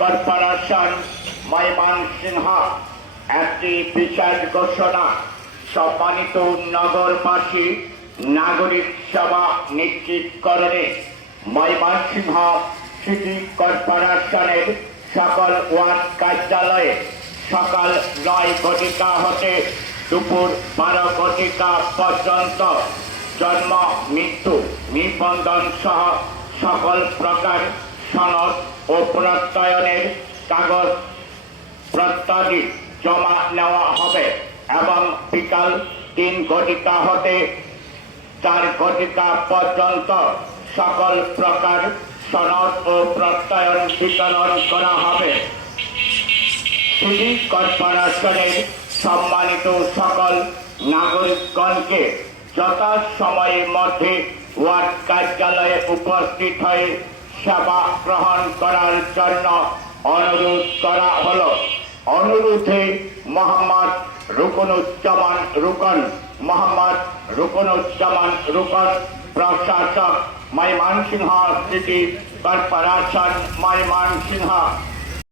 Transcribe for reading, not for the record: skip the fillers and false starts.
Corporation Mymensingh একটি বিশেষ ঘোষণা। সম্মানিত নগরবাসী, নাগরিক সেবা নিশ্চিতকরণে ময়মনসিংহ সিটি কর্পোরেশনের সকল ওয়ার্ড কার্যালয়ে সকাল 9 ঘটিকা হতে দুপুর 12 ঘটিকা পর্যন্ত জন্ম মৃত্যু নিবন্ধন সহ সকল প্রকার সনদ ও প্রত্যয়নের কাগজ প্রত্যাদি জমা নেওয়া হবে এবং বিকাল 3 ঘটিকা হতে 4 ঘটিকা পর্যন্ত সকল প্রকার সনদ ও প্রত্যয়ন বিতরণ করা হবে। সিটি কর্পোরেশনের সম্মানিত সকল নাগরিকগণকে যথাসময়ের মধ্যে ওয়ার্ড কার্যালয়ে উপস্থিত হয়ে সেবা গ্রহণ করার জন্য অনুরোধ করা হলো। অনুরোধে মোহাম্মদ রুকনুজ্জামান রুকন, মোহাম্মদ রুকনুজ্জামান রুকন, প্রশাসক ময়মনসিংহ সিটি কর্পোরেশন ময়মনসিংহ।